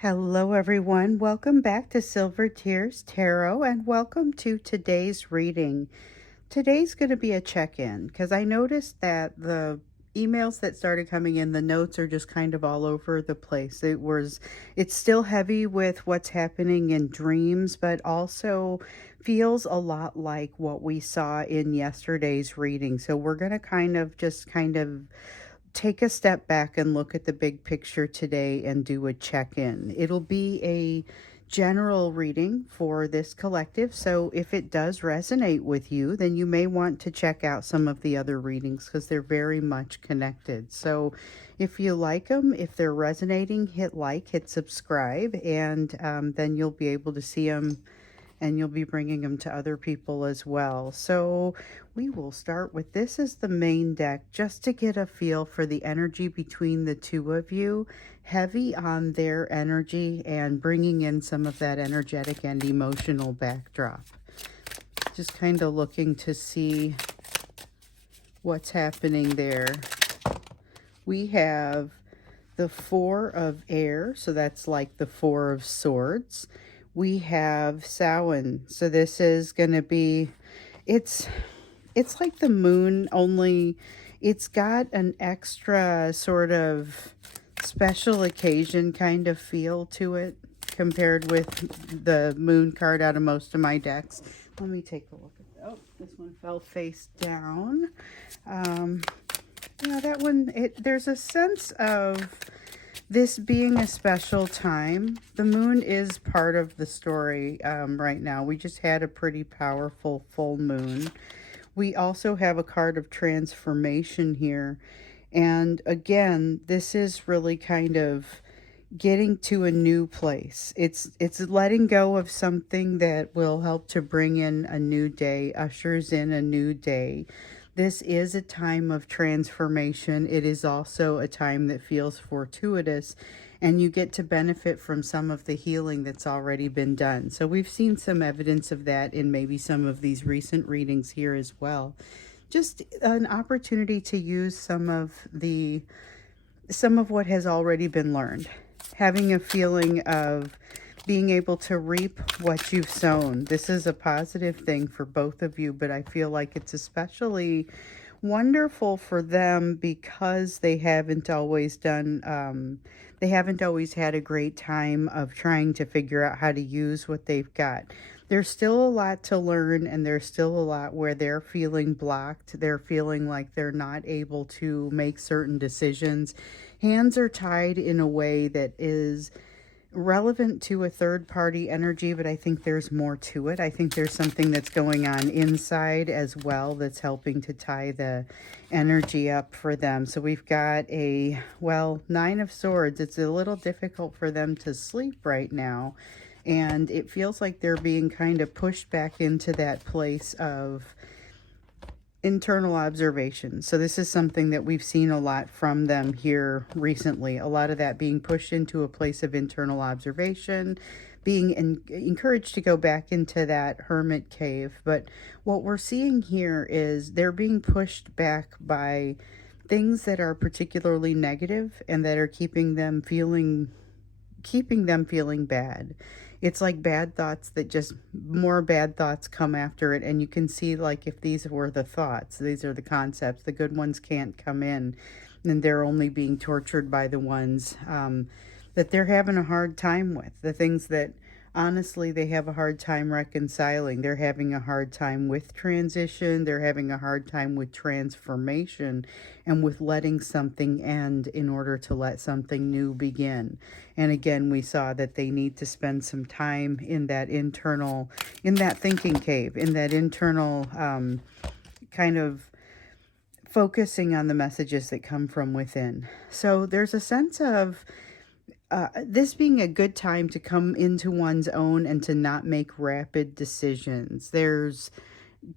Hello, everyone. Welcome back to Silver Tears Tarot and welcome to today's reading. Today's going to be a check-in because I noticed that the emails that started coming in, the notes are just kind of all over the place. It's still heavy with what's happening in dreams, but also feels a lot like what we saw in yesterday's reading. So we're going to kind of take a step back and look at the big picture today and do a check-in. It'll be a general reading for this collective, so if it does resonate with you, then you may want to check out some of the other readings because they're very much connected. So if you like them, if they're resonating, hit like, hit subscribe, and then you'll be able to see them and you'll be bringing them to other people as well. So we will start with this as the main deck just to get a feel for the energy between the two of you, heavy on their energy and bringing in some of that energetic and emotional backdrop. Just kind of looking to see what's happening there. We have the Four of Air, so that's like the Four of Swords. We have Samhain, so this is going to be, it's like the moon, only it's got an extra sort of special occasion kind of feel to it compared with the moon card out of most of my decks. Let me take a look at that. Oh, this one fell face down. Yeah, that one, there's a sense of this being a special time. The moon is part of the story right now. We just had a pretty powerful full moon. We also have a card of transformation here. And again, this is really kind of getting to a new place. It's letting go of something that will help to bring in a new day, ushers in a new day. This is a time of transformation. It is also a time that feels fortuitous, and you get to benefit from some of the healing that's already been done. So we've seen some evidence of that in maybe some of these recent readings here as well. Just an opportunity to use some of what has already been learned. Having a feeling of being able to reap what you've sown. This is a positive thing for both of you, but I feel like it's especially wonderful for them because they haven't always had a great time of trying to figure out how to use what they've got. There's still a lot to learn, and there's still a lot where they're feeling blocked. They're feeling like they're not able to make certain decisions. Hands are tied in a way that is relevant to a third party energy, but I think there's more to it. I think there's something that's going on inside as well that's helping to tie the energy up for them. So we've got Nine of Swords. It's a little difficult for them to sleep right now, and it feels like they're being kind of pushed back into that place of internal observation. So this is something that we've seen a lot from them here recently. A lot of that being pushed into a place of internal observation, being encouraged to go back into that hermit cave. But what we're seeing here is they're being pushed back by things that are particularly negative and that are keeping them feeling bad. It's like bad thoughts that just more bad thoughts come after it. And you can see, like, if these were the thoughts, these are the concepts, the good ones can't come in, and they're only being tortured by the ones that they're having a hard time with, the things that honestly they have a hard time reconciling. They're having a hard time with transition. They're having a hard time with transformation and with letting something end in order to let something new begin. And again, we saw that they need to spend some time in that thinking cave, in that internal kind of focusing on the messages that come from within. So there's a sense of this being a good time to come into one's own and to not make rapid decisions. There's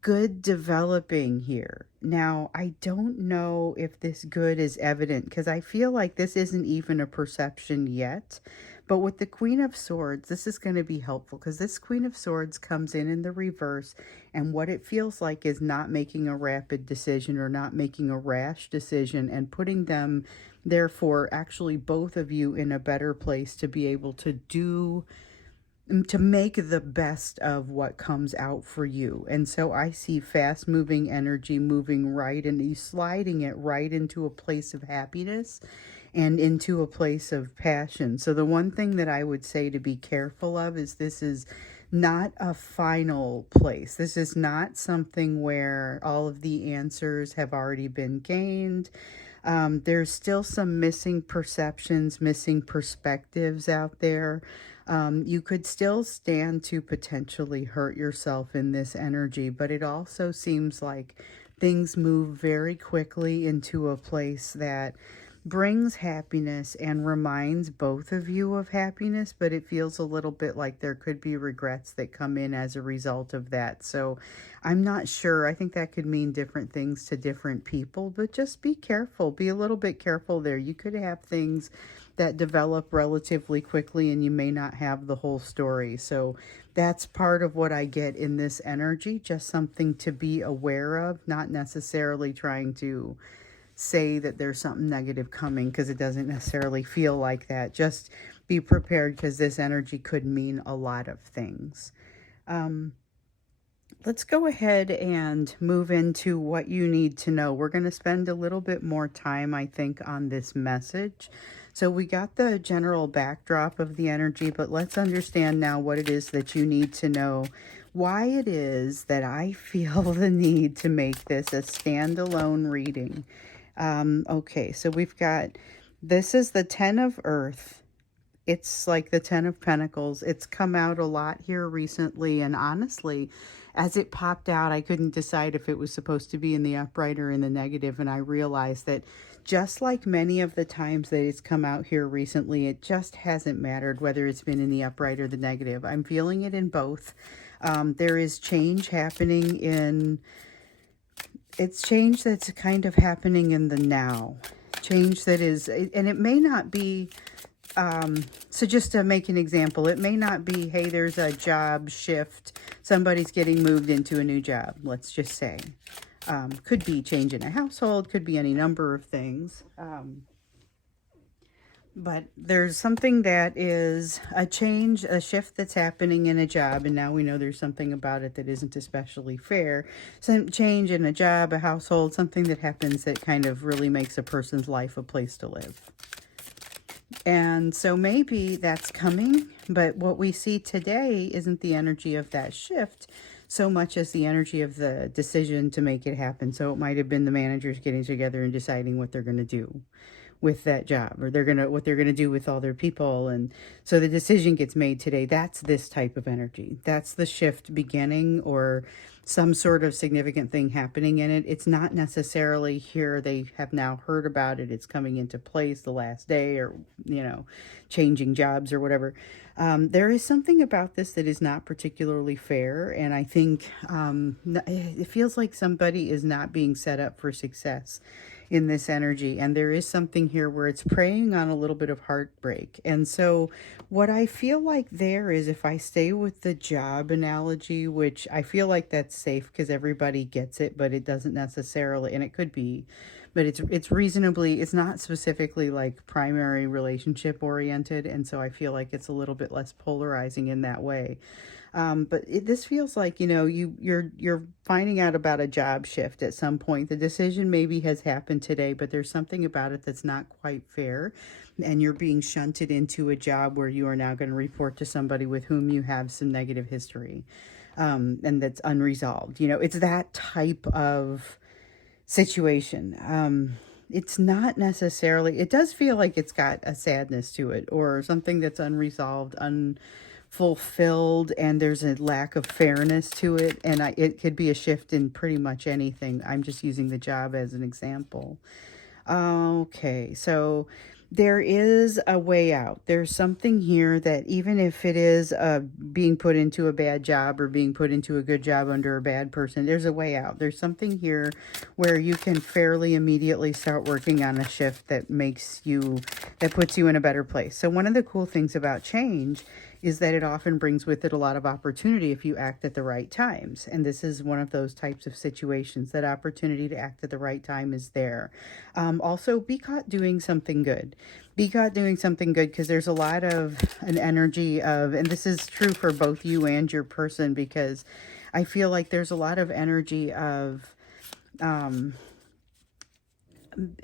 good developing here. Now, I don't know if this good is evident because I feel like this isn't even a perception yet, But with the Queen of Swords, this is going to be helpful because this Queen of Swords comes in the reverse, and what it feels like is not making a rapid decision or not making a rash decision, and putting them, therefore, actually both of you in a better place to be able to make the best of what comes out for you. And so I see fast moving energy moving right, and you sliding it right into a place of happiness and into a place of passion. So the one thing that I would say to be careful of is this is not a final place. This is not something where all of the answers have already been gained. There's still some missing perceptions, missing perspectives out there. You could still stand to potentially hurt yourself in this energy, but it also seems like things move very quickly into a place that brings happiness and reminds both of you of happiness, but it feels a little bit like there could be regrets that come in as a result of that. So I'm not sure. I think that could mean different things to different people, but just be careful. Be a little bit careful there. You could have things that develop relatively quickly and you may not have the whole story. So that's part of what I get in this energy, just something to be aware of, not necessarily trying to say that there's something negative coming, because it doesn't necessarily feel like that. Just be prepared, because this energy could mean a lot of things. Let's go ahead and move into what you need to know. We're going to spend a little bit more time, I think, on this message. So we got the general backdrop of the energy, but let's understand now what it is that you need to know, why it is that I feel the need to make this a standalone reading. Okay, so we've got, this is the 10 of Earth. It's like the 10 of Pentacles. It's come out a lot here recently, and honestly, as it popped out, I couldn't decide if it was supposed to be in the upright or in the negative, and I realized that just like many of the times that it's come out here recently, it just hasn't mattered whether it's been in the upright or the negative. I'm feeling it in both. There is change happening in... It's change that's kind of happening in the now. Change that is, and it may not be, so just to make an example, it may not be, hey, there's a job shift, somebody's getting moved into a new job, let's just say. Could be change in a household, could be any number of things. But there's something that is a change, a shift that's happening in a job, and now we know there's something about it that isn't especially fair. Some change in a job, a household, something that happens that kind of really makes a person's life a place to live. And so maybe that's coming, but what we see today isn't the energy of that shift so much as the energy of the decision to make it happen. So it might have been the managers getting together and deciding what they're going to do with that job, or what they're gonna do with all their people. And so the decision gets made today. That's this type of energy. That's the shift beginning, or some sort of significant thing happening in it. It's not necessarily here they have now heard about it, it's coming into place the last day, or changing jobs or whatever. There is something about this that is not particularly fair, and I think it feels like somebody is not being set up for success in this energy. And there is something here where it's preying on a little bit of heartbreak. And so what I feel like there is, if I stay with the job analogy, which I feel like that's safe because everybody gets it, but it doesn't necessarily, and it could be, but it's reasonably, it's not specifically like primary relationship oriented. And so I feel like it's a little bit less polarizing in that way. But this feels like, you're finding out about a job shift at some point. The decision maybe has happened today, but there's something about it that's not quite fair. And you're being shunted into a job where you are now going to report to somebody with whom you have some negative history, and that's unresolved. It's that type of situation. It's not necessarily, it does feel like it's got a sadness to it, or something that's unresolved, unfulfilled, and there's a lack of fairness to it. And it could be a shift in pretty much anything. I'm just using the job as an example. Okay, so There is a way out. There's something here that even if it is being put into a bad job or being put into a good job under a bad person, there's a way out. There's something here where you can fairly immediately start working on a shift that puts you in a better place. So one of the cool things about change is that it often brings with it a lot of opportunity if you act at the right times. And this is one of those types of situations. That opportunity to act at the right time is there. Also, be caught doing something good. Be caught doing something good, because there's a lot of an energy of, and this is true for both you and your person, because I feel like there's a lot of energy of, um,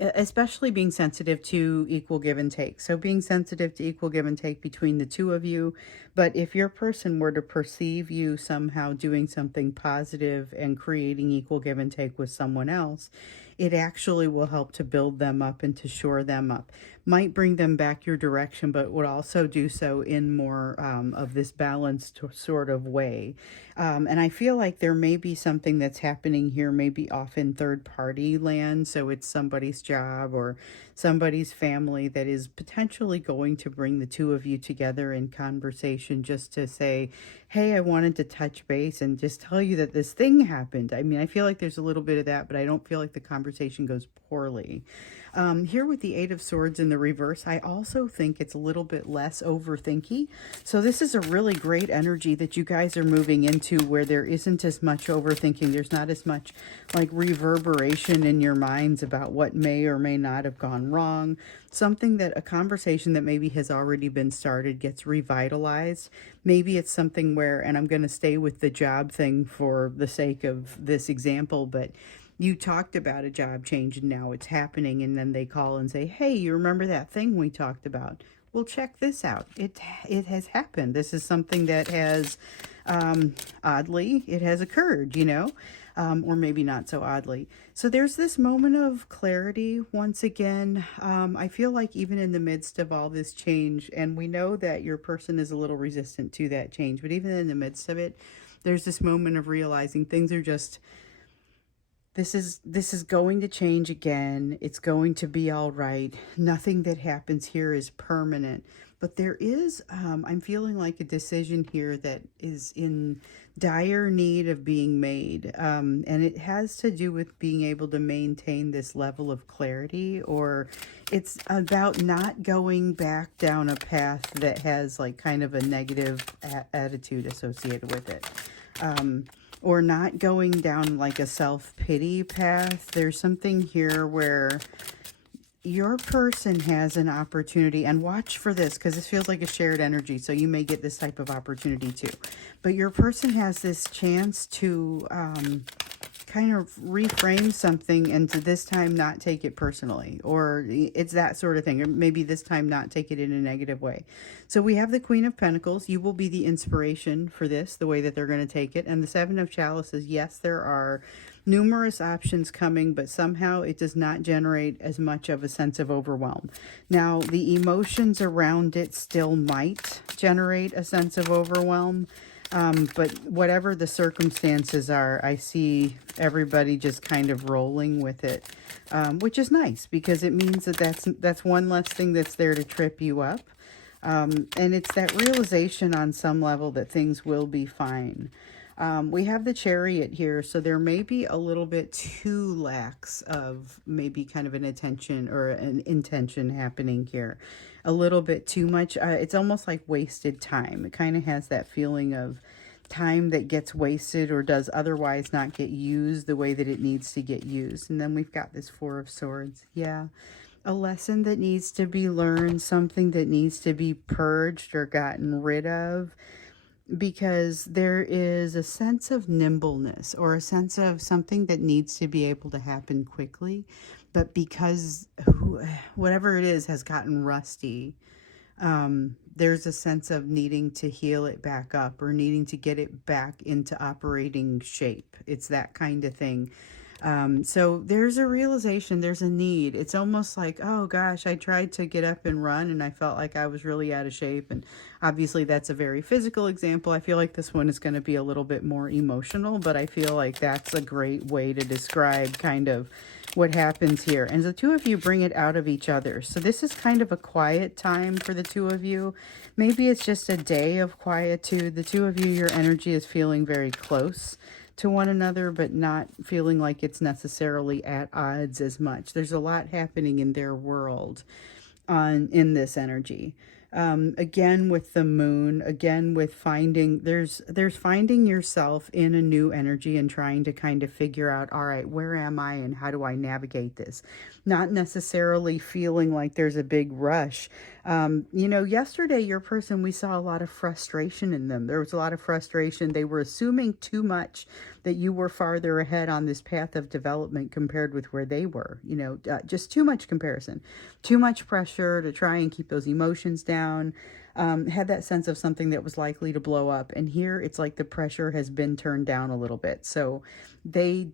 especially being sensitive to equal give and take. So being sensitive to equal give and take between the two of you. But if your person were to perceive you somehow doing something positive and creating equal give and take with someone else, it actually will help to build them up and to shore them up. Might bring them back your direction, but would also do so in more of this balanced sort of way. And I feel like there may be something that's happening here, maybe off in third party land. So it's somebody's job or somebody's family that is potentially going to bring the two of you together in conversation, just to say, hey, I wanted to touch base and just tell you that this thing happened. I mean, I feel like there's a little bit of that, but I don't feel like the conversation goes poorly. Here with the Eight of Swords in the reverse, I also think it's a little bit less overthinky. So this is a really great energy that you guys are moving into, where there isn't as much overthinking. There's not as much like reverberation in your minds about what may or may not have gone wrong. A conversation that maybe has already been started gets revitalized. Maybe it's something where, and I'm going to stay with the job thing for the sake of this example, but you talked about a job change and now it's happening, and then they call and say, hey, you remember that thing we talked about? Well, check this out. It has happened. This is something that has, oddly, it has occurred, or maybe not so oddly. So there's this moment of clarity once again. I feel like even in the midst of all this change, and we know that your person is a little resistant to that change, but even in the midst of it, there's this moment of realizing things are just, this is going to change again. It's going to be all right. Nothing that happens here is permanent. But there is, I'm feeling like a decision here that is in dire need of being made. And it has to do with being able to maintain this level of clarity, or it's about not going back down a path that has like kind of a negative attitude associated with it. Or not going down like a self-pity path. There's something here where your person has an opportunity, and watch for this because this feels like a shared energy, so you may get this type of opportunity too. But your person has this chance to kind of reframe something and to this time not take it personally, or it's that sort of thing, or maybe this time not take it in a negative way. So we have the Queen of Pentacles. You will be the inspiration for this, the way that they're going to take it. And the Seven of Chalices, yes, there are numerous options coming, but somehow it does not generate as much of a sense of overwhelm. Now, the emotions around it still might generate a sense of overwhelm. But whatever the circumstances are, I see everybody just kind of rolling with it, which is nice because it means that that's one less thing that's there to trip you up. And it's that realization on some level that things will be fine. We have the Chariot here, so there may be a little bit too lax of maybe kind of an attention or an intention happening here. A little bit too much. It's almost like wasted time. It kind of has that feeling of time that gets wasted or does otherwise not get used the way that it needs to get used. And then we've got this Four of Swords. Yeah. A lesson that needs to be learned, something that needs to be purged or gotten rid of, because there is a sense of nimbleness or a sense of something that needs to be able to happen quickly, but because whatever it is has gotten rusty, there's a sense of needing to heal it back up or needing to get it back into operating shape. It's that kind of thing. So there's a realization, there's a need. It's almost like, oh gosh, I tried to get up and run and I felt like I was really out of shape. And obviously, that's a very physical example. I feel like this one is going to be a little bit more emotional, but I feel like that's a great way to describe kind of what happens here. And the two of you bring it out of each other. So this is kind of a quiet time for the two of you. Maybe it's just a day of quietude. The two of you, your energy is feeling very close to one another, but not feeling like it's necessarily at odds as much. There's a lot happening in their world in this energy. Again with the moon, again with finding, there's finding yourself in a new energy and trying to kind of figure out, all right, where am I and how do I navigate this? Not necessarily feeling like there's a big rush. Yesterday, your person, we saw a lot of frustration in them. There was a lot of frustration. They were assuming too much, that you were farther ahead on this path of development compared with where they were. Just too much comparison, too much pressure to try and keep those emotions down. Had that sense of something that was likely to blow up. And here it's like the pressure has been turned down a little bit. So they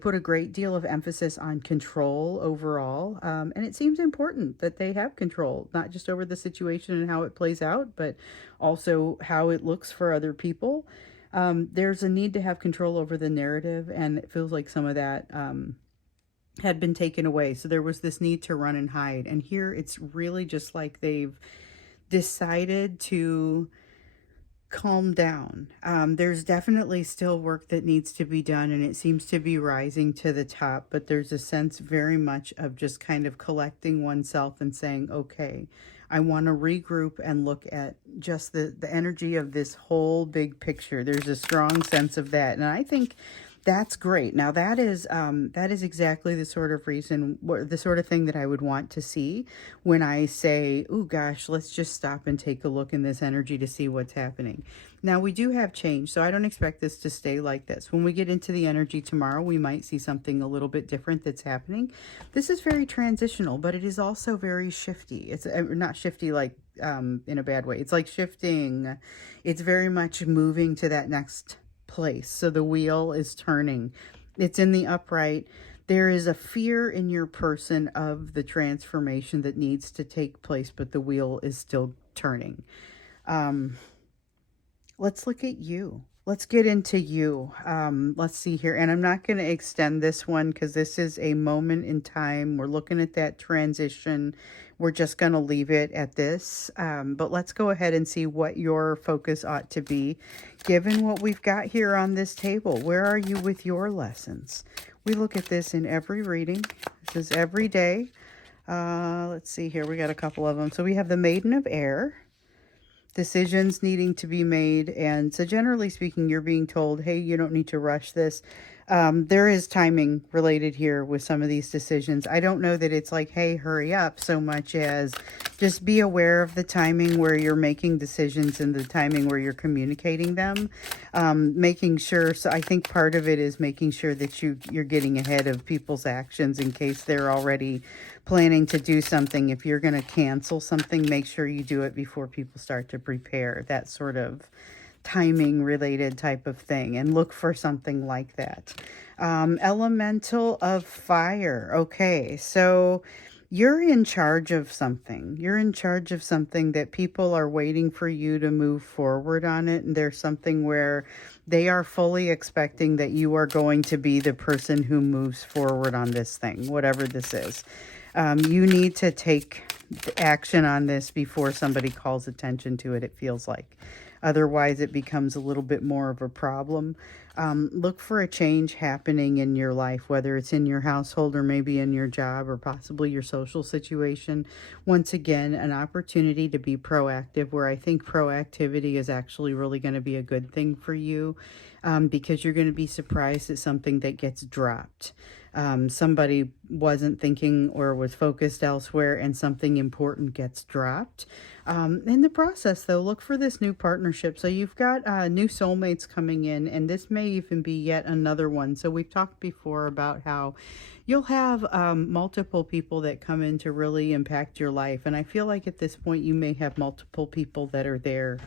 put a great deal of emphasis on control overall. And it seems important that they have control, not just over the situation and how it plays out, but also how it looks for other people. There's a need to have control over the narrative, and it feels like some of that had been taken away. So there was this need to run and hide. And here it's really just like they've decided to calm down. There's definitely still work that needs to be done, and it seems to be rising to the top, but there's a sense very much of just kind of collecting oneself and saying, okay, I want to regroup and look at just the energy of this whole big picture. There's a strong sense of that. And I think that's great. Now that is exactly the sort of the sort of thing that I would want to see when I say, "Oh gosh, let's just stop and take a look in this energy to see what's happening." Now we do have change, so I don't expect this to stay like this. When we get into the energy tomorrow, we might see something a little bit different that's happening. This is very transitional, but it is also very shifty. It's not shifty like in a bad way. It's like shifting. It's very much moving to that next place. So the wheel is turning. It's in the upright. There is a fear in your person of the transformation that needs to take place, but the wheel is still turning. Let's look at you. Let's get into you. Let's see here. And I'm not going to extend this one because this is a moment in time. We're looking at that transition. We're just going to leave it at this. But let's go ahead and see what your focus ought to be, given what we've got here on this table. Where are you with your lessons? We look at this in every reading. This is every day. Let's see here. We got a couple of them. So we have the Maiden of Air. Decisions needing to be made. And so generally speaking, you're being told, hey, you don't need to rush this. There is timing related here with some of these decisions. I don't know that it's like, hey, hurry up, so much as just be aware of the timing where you're making decisions and the timing where you're communicating them. Making sure, so I think part of it is making sure that you're getting ahead of people's actions in case they're already planning to do something. If you're going to cancel something, make sure you do it before people start to prepare. That sort of timing related type of thing, and look for something like that. Elemental of fire. Okay, so you're in charge of something. You're in charge of something that people are waiting for you to move forward on it. And there's something where they are fully expecting that you are going to be the person who moves forward on this thing, whatever this is. You need to take action on this before somebody calls attention to it, it feels like. Otherwise, it becomes a little bit more of a problem. Look for a change happening in your life, whether it's in your household or maybe in your job or possibly your social situation. Once again, an opportunity to be proactive, where I think proactivity is actually really going to be a good thing for you, because you're going to be surprised at something that gets dropped. Somebody wasn't thinking or was focused elsewhere and something important gets dropped. In the process, though, look for this new partnership. So you've got new soulmates coming in, and this may even be yet another one. So we've talked before about how you'll have multiple people that come in to really impact your life. And I feel like at this point, you may have multiple people that are there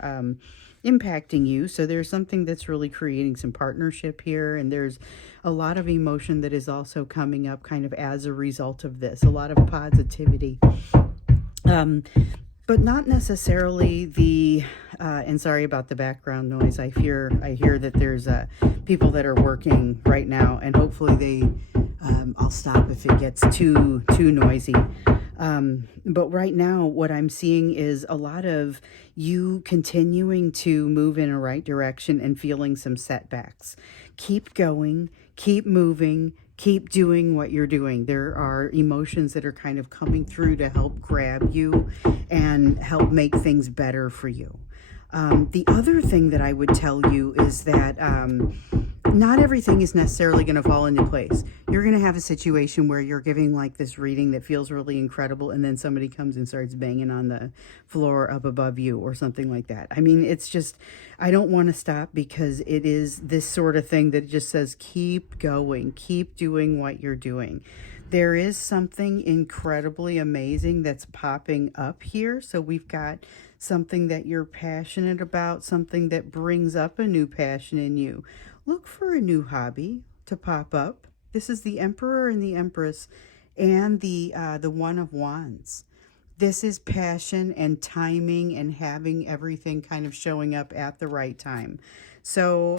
impacting you. So there's something that's really creating some partnership here. And there's a lot of emotion that is also coming up kind of as a result of this, a lot of positivity. But not necessarily the, and sorry about the background noise. I hear that there's people that are working right now, and hopefully they, I'll stop if it gets too noisy. But right now, what I'm seeing is a lot of you continuing to move in a right direction and feeling some setbacks. Keep going, keep moving, keep doing what you're doing. There are emotions that are kind of coming through to help grab you and help make things better for you. The other thing that I would tell you is that not everything is necessarily going to fall into place. You're going to have a situation where you're giving like this reading that feels really incredible, and then somebody comes and starts banging on the floor up above you or something like that. I mean, it's just, I don't want to stop, because it is this sort of thing that just says, keep going, keep doing what you're doing. There is something incredibly amazing that's popping up here. So we've got something that you're passionate about, something that brings up a new passion in you. Look for a new hobby to pop up. This is the Emperor and the Empress and the One of Wands. This is passion and timing and having everything kind of showing up at the right time. So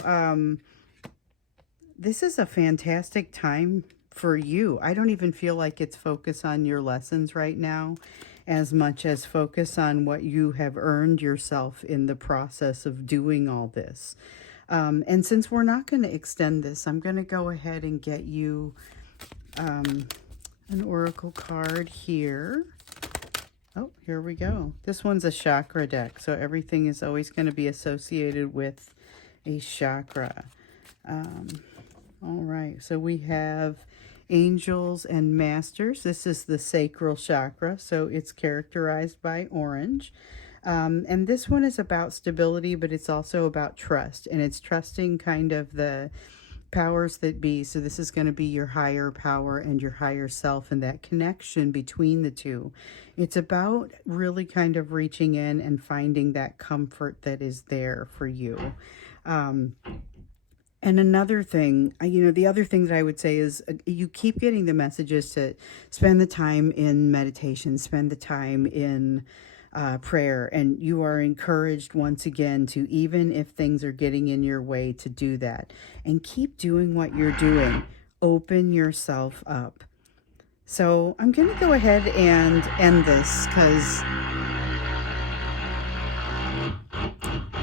this is a fantastic time for you. I don't even feel like it's focus on your lessons right now as much as focus on what you have earned yourself in the process of doing all this. And since we're not going to extend this, I'm going to go ahead and get you an oracle card here. Oh, here we go. This one's a chakra deck, so everything is always going to be associated with a chakra. All right, so we have angels and masters. This is the sacral chakra, so it's characterized by orange. And this one is about stability, but it's also about trust, and it's trusting kind of the powers that be. So this is going to be your higher power and your higher self, and that connection between the two. It's about really kind of reaching in and finding that comfort that is there for you. And another thing, the other thing that I would say is you keep getting the messages to spend the time in meditation, spend the time in prayer, and you are encouraged once again to, even if things are getting in your way, to do that and keep doing what you're doing. Open yourself up. So I'm going to go ahead and end this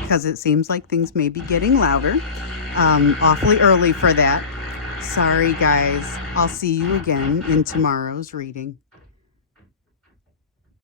because it seems like things may be getting louder. Awfully early for that. Sorry, guys. I'll see you again in tomorrow's reading.